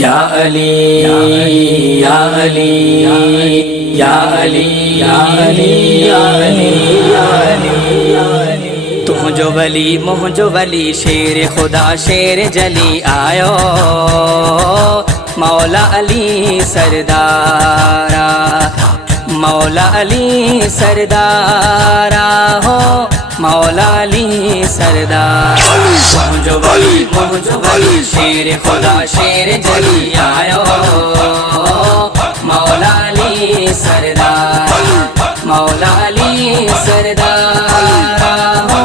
या अली या अली या अली या अली या अली या अली। तुम जो वली मुह जो वली शेर खुदा शेर जली आयो मौला अली सरदारा मौला अली सरदारा हो मौला अली सरदार। मुह जो वली शेर खुदा शेर जली आयो मौला अली सरदार मौला अली सरदार हो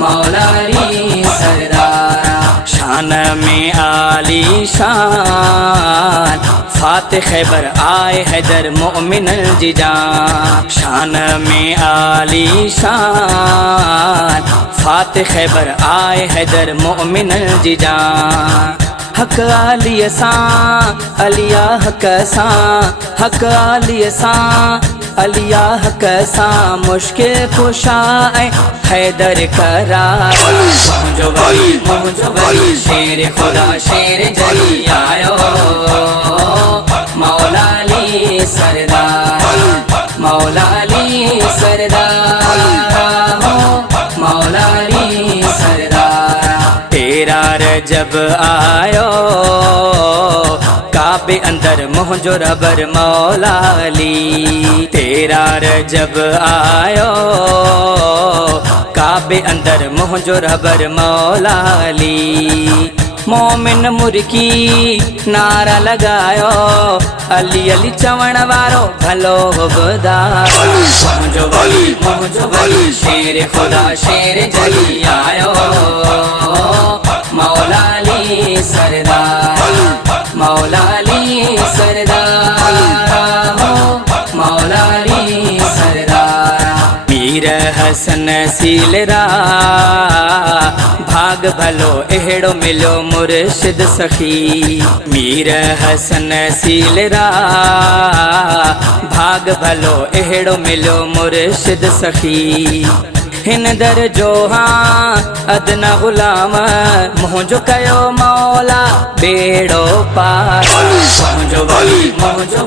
मौला अली सरदार। शान में आली शान फाते खैबर आए हैदर मोमिन जिजान। शान में आली शान फाते खैबर आए हैदर मोमिन जिजान। हक आली सां अलिया हक सां हक आली सां अलिया हक सां मुश्किल कुशा हैदर करार। मुझो वली शेर खुदा शेर जली आयो मौला अली सरदार मौला अली सरदार हो मौला अली सरदार। तेरा रजब आयो काबे अंदर मुझो रबर मौला अली। तेरा रजब आयो काबे अंदर मुझो रबर मौला अली। मोमिन मुर्की नारा लगायो अली अली चवण वारो भलो बुधार। मुझो वली शेर खुदा शेर जली आयो मौला अली सरदार मौला अली सरदार हो मौला अली सरदार। मीर हसन सीलरा भाग भलो एड़ो मिलो मुर्शिद सखी। मीर हसन सीलरा भाग भलो एड़ो मिलो मुर्शिद सखी। हिन दर जो हाँ अदना गुलाम मुझो कयो मौला बेड़ो पार। मुझो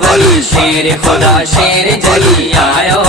वली शेर खुदा शेर जली आयो